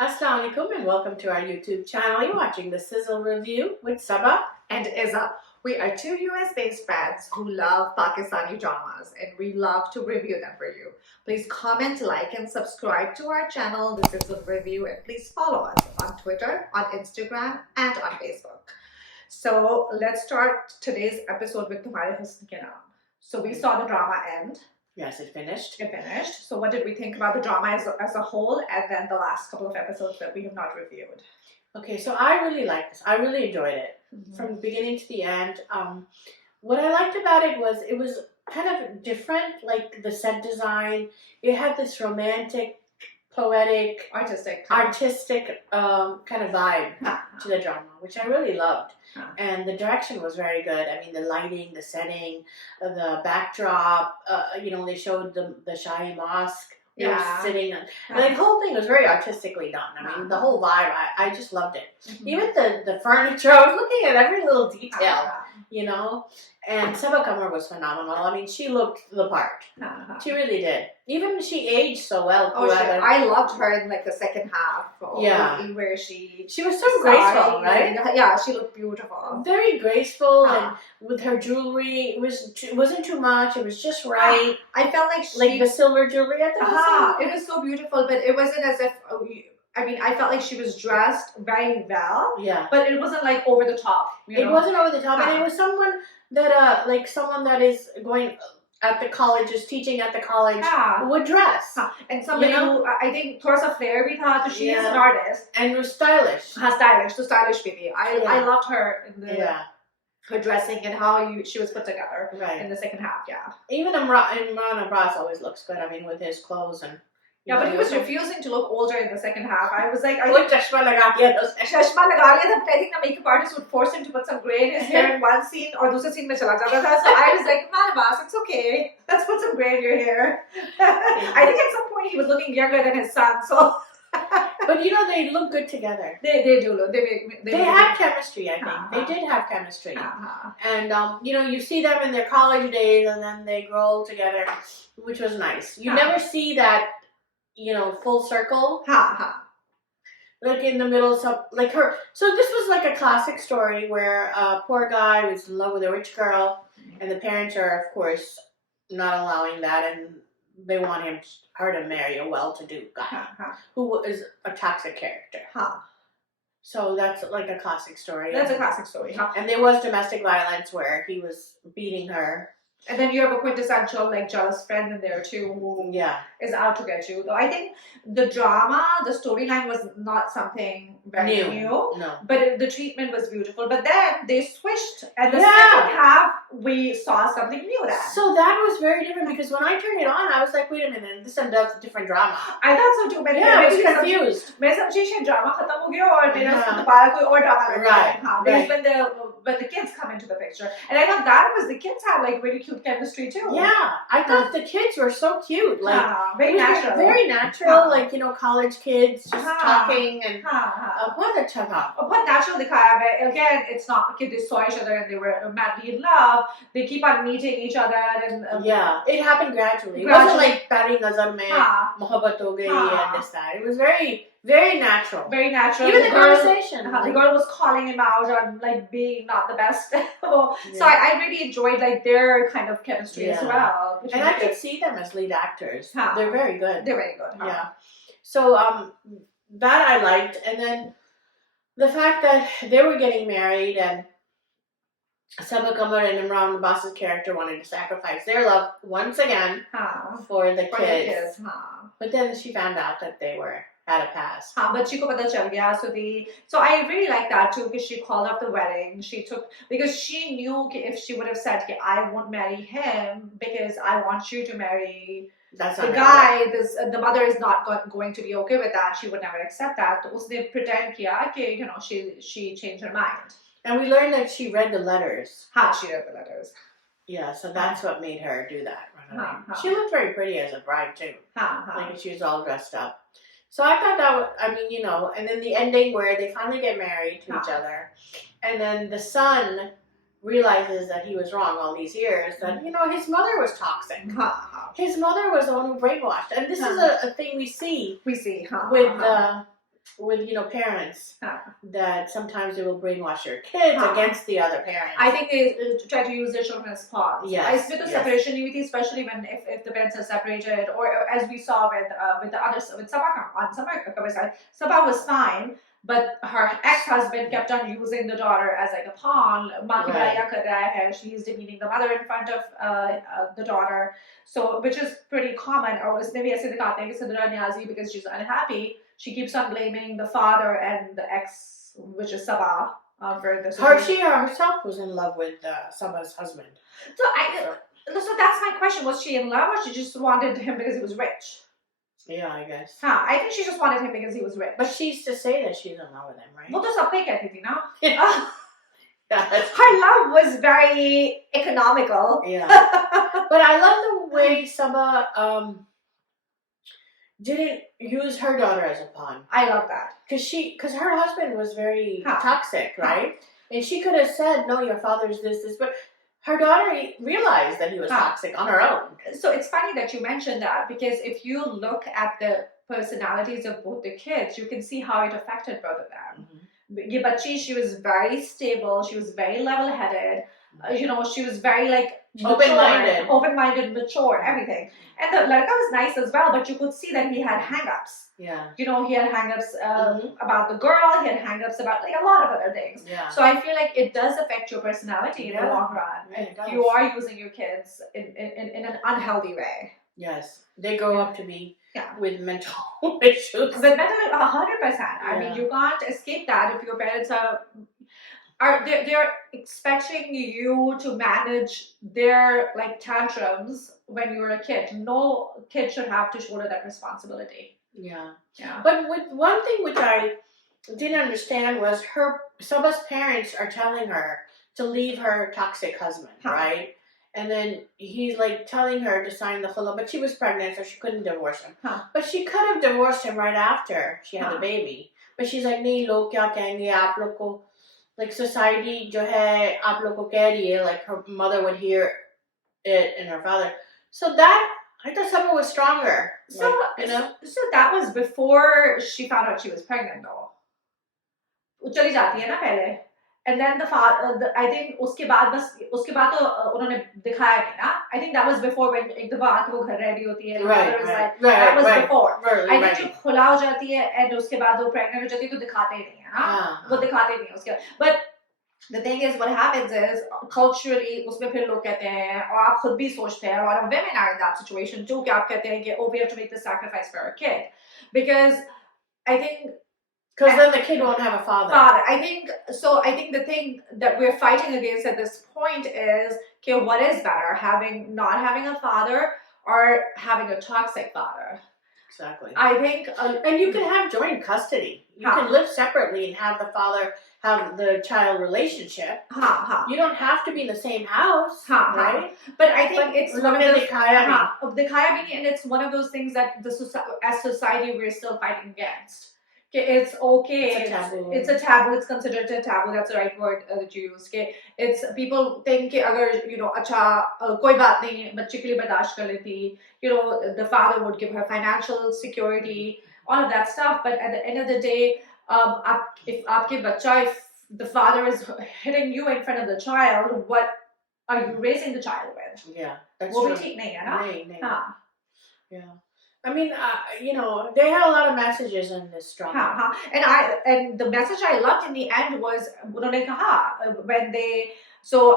Assalamu alaikum and welcome to our YouTube channel. You're watching the Sizzle review with Sabah and Izza. We are two US-based friends who love Pakistani dramas and we love to review them for you. Please comment, like, and subscribe to our channel, The Sizzle Review, and please follow us on Twitter, on Instagram, and on Facebook. So let's start today's episode with Tumhare Husn Ke Naam. So we saw the drama end. Yes, it finished. It finished. So what did we think about the drama as a whole, and then the last couple of episodes that we have not reviewed? Okay, so I really liked this. I really enjoyed it from the beginning to the end. What I liked about it was kind of different, like the set design. It had this romantic, poetic, artistic kind of vibe to the drama, which I really loved. And the direction was very good. I mean, the lighting, the setting, the backdrop. They showed the Shahi Mosque. They were sitting, and the whole thing was very artistically done. I mean, the whole vibe, I just loved it. Even the furniture, I was looking at every little detail, And Sabah Qamar was phenomenal. I mean, she looked the part. She really did. Even she aged so well. I loved her in like the second half. Where she was so graceful, right? Yeah, she looked beautiful. Very graceful, and with her jewelry, it wasn't too much. It was just right. I felt like the silver jewelry at the it was so beautiful, but it wasn't as if. I felt like she was dressed very well. Yeah. But it wasn't like over the top. It wasn't over the top, and it was someone that is going at the college, is teaching at the college, would dress. And somebody who, I think, thoda sa flair bhi tha, so she is an artist. And was stylish. Stylish bhi thi. I loved her in her dressing and how she was put together in the second half, Even Imran Abbas always looks good, I mean, with his clothes and... but he was refusing to look older in the second half. I was like, Chashma laga liya tha. I think the makeup artist would force him to put some gray in his hair in one scene or दूसरे scene में चला जाता था. So I was like, Imran Abbas, it's okay. Let's put some gray in your hair. I think at some point he was looking younger than his son, so... But they look good together. They do look. They had chemistry, I think. They did have chemistry. And you see them in their college days, and then they grow together, which was nice. You never see that, full circle. Like in the middle, like her. So this was like a classic story where a poor guy was in love with a rich girl, and the parents are, of course, not allowing that, and they want her to marry a well-to-do guy who is a toxic character. So that's like a classic story. That's a classic story. And there was domestic violence where he was beating her. And then you have a quintessential jealous friend in there too who is out to get you. Though I think the drama, the storyline was not something very new. No. But the treatment was beautiful. But then they switched, and the second half we saw something new then. So that was very different, because when I turned it on, I was like, wait a minute, this is a different drama. I thought so too. I was confused. मैं समझी शायद drama खत्म हो गया और मेरा दोबारा कोई और drama लग गया. Because when the kids come into the picture, and I thought the kids had really cute chemistry too. Yeah, I thought the kids were so cute, very natural. Very natural, college kids just talking and बहुत अच्छा था. बहुत natural दिखाया है. Again, it's not कि they saw each other and they were madly in love. They keep on meeting each other and it happened gradually. It wasn't like pehli nazar mein mohabbat ho gayi and this that. It was very, very natural. Very natural. Even the conversation. The girl was calling him out on being not the best. So I really enjoyed their kind of chemistry as well. And I could see them as lead actors. They're very good. They're very good. Yeah. So that I liked, and then the fact that they were getting married and Sabah Qamar and Imran Abbas's character wanted to sacrifice their love once again for the kids. But then she found out that they had a past. बच्ची को पता चल गया. So I really like that too, because she called off the wedding. Because she knew if she would have said I won't marry him because I want you to marry the guy, the mother is not going to be okay with that. She would never accept that. So उसने pretend किया कि she changed her mind. And we learned that she read the letters. She read the letters. Yeah, so that's what made her do that. She looked very pretty as a bride too. She was all dressed up. So I thought that and then the ending where they finally get married to each other, and then the son realizes that he was wrong all these years, that his mother was toxic. His mother was the one who brainwashed, and this is a thing we see with with parents हाँ. that sometimes they will brainwash their kids against the other parents. I think they try to use their children as pawns. Yes. इसमें तो separation नहीं हुई थी, especially when if the parents are separated, or as we saw with the others, with Sabah on Sabah side, Sabah was fine, but her ex-husband kept on using the daughter as like a pawn. माँ की बुराइयाँ कर रहा है. She's demeaning the mother in front of the daughter, so which is pretty common. और उसमें भी ऐसे दिखाते हैं कि Sidra Niazi, because she's unhappy, she keeps on blaming the father and the ex, which is Sabah, for the situation. She herself was in love with Sabah's husband. So that's my question. Was she in love, or she just wanted him because he was rich? Yeah, I guess. I think she just wanted him because he was rich. But she used to say that she's in love with him, right? वो तो सब पे कहती थी ना. Yeah, her love was very economical. Yeah. But I love the way Sabah didn't use her daughter as a pawn. I love that. Because her husband was very toxic, right? And she could have said, no, your father's this, but her daughter realized that he was toxic on her own. So it's funny that you mentioned that, because if you look at the personalities of both the kids, you can see how it affected both of them. Mm-hmm. Ye bachchi, she was very stable, she was very level-headed, she was very like open-minded, mature, everything. And the ladka was nice as well, but you could see that he had hang-ups. Yeah. He had hang-ups about the girl, he had hang-ups about like a lot of other things. Yeah. So I feel like it does affect your personality in the long run. Yeah, you are using your kids in an unhealthy way. Yes. They grow up to be with mental issues. With mental, 100%. I mean, you can't escape that if your parents they're expecting you to manage their like tantrums when you're a kid. No kid should have to shoulder that responsibility. Yeah. Yeah. But with one thing which I didn't understand was Sabah's parents are telling her to leave her toxic husband, right? And then he's like telling her to sign the khula, but she was pregnant, so she couldn't divorce him. But she could have divorced him right after she had the baby. But she's like, nahi, log kya kahenge, aap log ko, like society jo hai, aap log ko keh rahi hai, like her mother would hear it and her father. So that, I thought Sabah was stronger. So, so that was before she found out she was pregnant, though. चली जाती है ना पहले. And then the father, I think उसके बाद तो उन्होंने दिखाया नहीं ना. I think that was before when एक दफा आके वो घर ready होती है. Right. That was before. Right. I think जब खुला हो जाती है and उसके बाद वो pregnant हो जाती है तो दिखाते ही नहीं है ना. वो दिखाते नहीं है उसके. But the thing is, what happens is culturally उसमें फिर लोग कहते हैं, और आप खुद भी सोचते हैं, a lot of women are in that situation too, कि आप कहते हैं कि we have to make the sacrifice for our kid, because I think. Because then the kid won't have a father. I think the thing that we're fighting against at this point is, okay, what is better, not having a father or having a toxic father? Exactly. I think, and you can have joint custody. You can live separately and have the father have the child relationship. You don't have to be in the same house, right? But I think it's one of those dikhaya, and it's one of those things that as society we're still fighting against. It's okay. It's a taboo. It's considered a taboo. That's the right word that you use. It's people think कि अगर अच्छा कोई बात नहीं बच्चे के लिए बर्दाश्त कर लेती. The father would give her financial security, all of that stuff. But at the end of the day, if the father is hitting you in front of the child, what are you raising the child with? Yeah, that's true. वो भी ठीक नहीं है ना. Yeah. I mean, they had a lot of messages in this drama. And the message I loved in the end was उन्होंने कहा when they so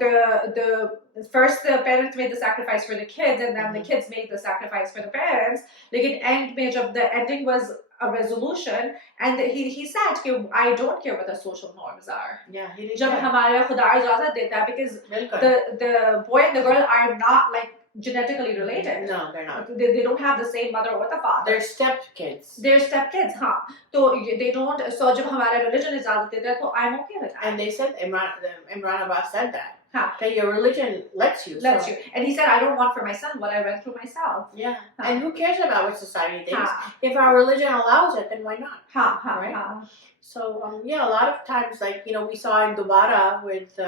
the first the parents made the sacrifice for the kids, and then the kids made the sacrifice for the parents. The ending was a resolution, and he said कि I don't care what the social norms are. Yeah, he did. जब हमारा खुदा इजाज़त देता है, because the boy and the girl are not like genetically related. No, they're not. They don't have the same mother or the father. They're stepkids. So they don't. So जब हमारा religion इजाज़त देता है, तो I'm okay with that. And they said Imran Abbas said that. That your religion lets you. And he said, I don't want for my son what I went through myself. Yeah. And who cares about what society thinks? If our religion allows it, then why not? Right? So, a lot of times, like, we saw in Dubara with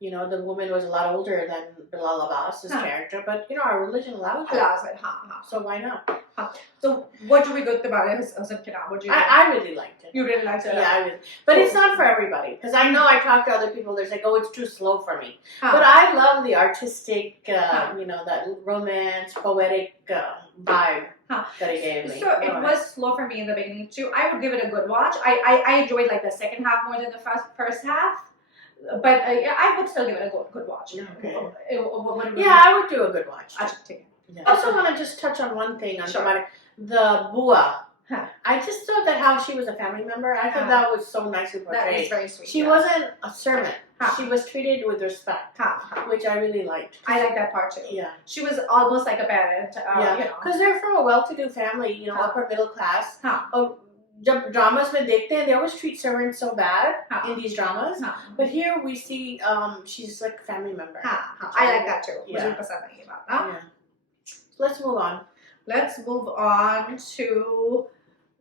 You know, the woman was a lot older than Bilal Abbas's character, but you know, our religion allows it. Allows it, So why not? So what do we good about it? Husn Ke Naam? What do you? I really liked it. You really liked it? Yeah, I really. But it's not for everybody, because I know I talk to other people. They're like, "Oh, it's too slow for me." But I love the artistic, you know, that romance, poetic vibe that it gave me. So it was slow for me in the beginning too. I would give it a good watch. I enjoyed like the second half more than the first half. But I would still give it a good watch. Okay. Yeah, I would do a good watch. I should take it. Yeah. I also want to just touch on one thing on Sure. the Bua. I just thought that how she was a family member, I thought that was so nicely portrayed. That is very sweet. She wasn't a servant. She was treated with respect, which I really liked. I like that part too. Yeah. She was almost like a parent. Yeah. Because they're from a well-to-do family, you know, upper middle class. जब dramas में देखते हैं, they always treat servants so bad in these dramas. But here we see she's like a family member. I like that too. Yeah. Yeah. Let's move on. Let's move on to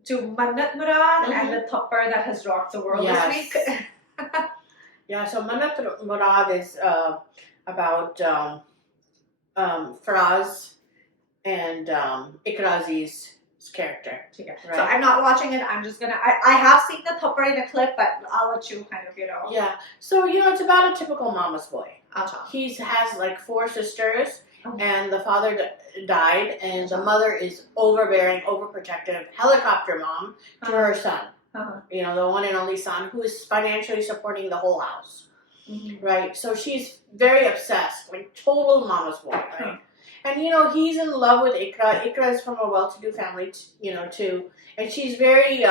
Mannat Murad and the thupper that has rocked the world this week. Yeah, so Mannat Murad is about Faraz and Ikrazi's character. Right? So I'm not watching it. I'm just gonna. I have seen the thupper in a clip, but I'll let you kind of, you know. Yeah. So you know, it's about a typical mama's boy. Acha. He has like 4 sisters, and the father died, and the mother is overbearing, overprotective, helicopter mom to her son. You know, the one and only son who is financially supporting the whole house. Right. So she's very obsessed, like total mama's boy. Right. And you know, he's in love with Ikra. Ikra is from a well-to-do family, you know, too. And she's very,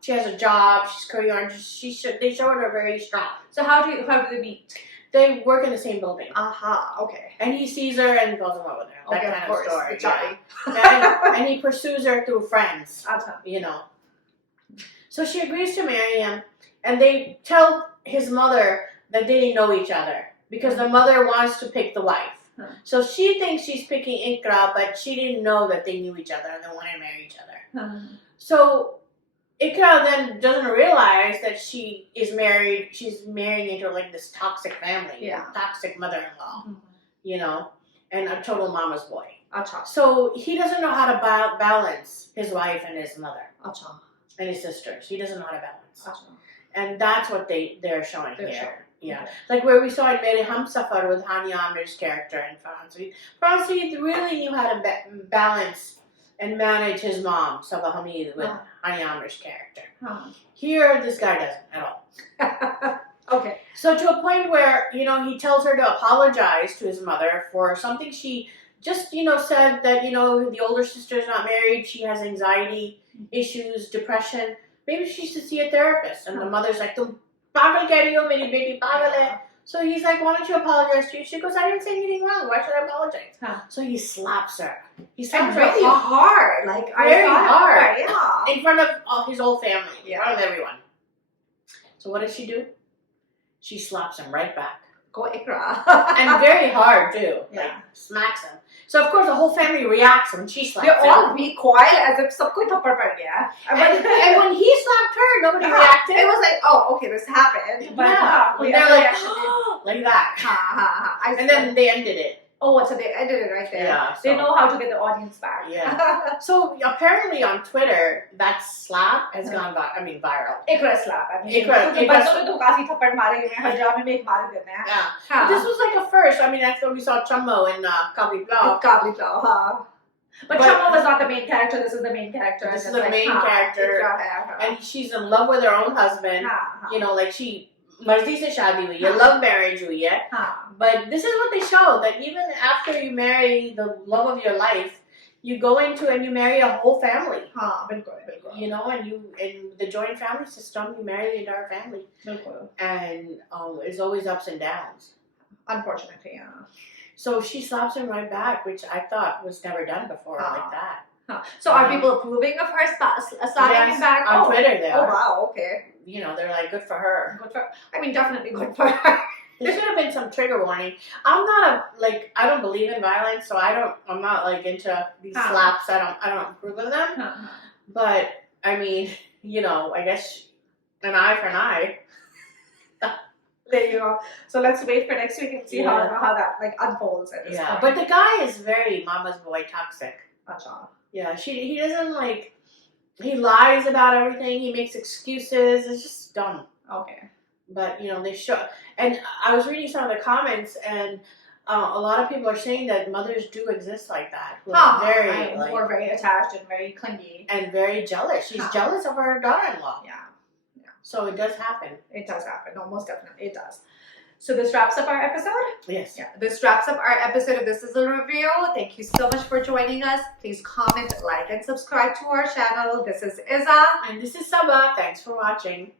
she has a job, she's career-oriented, they show her very strong. So how do they meet? They work in the same building. Okay. And he sees her and falls in love with her. That kind of story. Yeah. And he pursues her through friends, you know. So she agrees to marry him, and they tell his mother that they didn't know each other, because the mother wants to pick the wife. So she thinks she's picking Ikra, but she didn't know that they knew each other and they wanted to marry each other. So Ikra then doesn't realize that she is married. She's marrying into like this toxic family, toxic mother-in-law, you know, and a total mama's boy. So he doesn't know how to balance his wife and his mother and his sisters. He doesn't know how to balance, and that's what they're showing here. Yeah, like where we saw in Mere Humsafar with Hani Amir's character in Francis. Francis really knew how to balance and manage his mom, Sabah Hamid, with Hani Amir's character. Here, this guy doesn't at all. Okay. So to a point where, you know, he tells her to apologize to his mother for something she just, you know, said that, you know, the older sister's not married, she has anxiety issues, depression. Maybe she should see a therapist. And the mother's like, Pagal keh rahi ho, meri beti pagal hai. So he's like, why don't you apologize to you? She goes, I didn't say anything wrong. Why should I apologize? So he slaps her. He slaps her really hard. Like, very hard. Yeah. In front of his whole family. In front of everyone. So what does she do? She slaps him right back. Go Ikra. And very hard too. Like, smacks him. So of course the whole family reacts when she slaps him. They're all recoil as if sabko thappar pad gaya. And when he slapped her, nobody reacted. It was like, oh, okay, this happened. But they're like, like that. And then they ended it. Oh, so they ended it right there. Yeah, so. They know how to get the audience back. Yeah. So apparently on Twitter, that slap has gone viral. Ikra slap. I mean, Ikra. Yeah. This was like a first. I mean, that's when we saw Chammo in Kabli Plau. But Chammo was not the main character. This is the main character. This is the main character. And she's in love with her own husband. You know, like she मर्जी से शादी हुई है, love marriage हुई है. But this is what they show, that even after you marry the love of your life, you go into and you marry a whole family. You know, and you in the joint family system, you marry the entire family. And it's always ups and downs. Unfortunately, yeah. So she slaps him right back, which I thought was never done before like that. So are people approving of her slapping him back? On Twitter they are. Oh wow, okay. You know, they're like, good for her. I mean, definitely good for her. There should have been some trigger warning. I'm not I don't believe in violence, so I'm not like into these slaps. I don't approve of them. But I mean, you know, I guess an eye for an eye. There you go. So let's wait for next week and see how that like unfolds at this point. But the guy is very mama's boy toxic. Acha. Yeah, he doesn't like, he lies about everything. He makes excuses. It's just dumb. Okay. But they show, and I was reading some of the comments, and a lot of people are saying that mothers do exist like that, who are very who are very attached and very clingy and very jealous. She's jealous of her daughter-in-law. Yeah. So it does happen. It does happen. No, most definitely it does. So this wraps up our episode. Yes. Yeah. This wraps up our episode of This Is a Review. Thank you so much for joining us. Please comment, like, and subscribe to our channel. This is Iza. And this is Saba. Thanks for watching.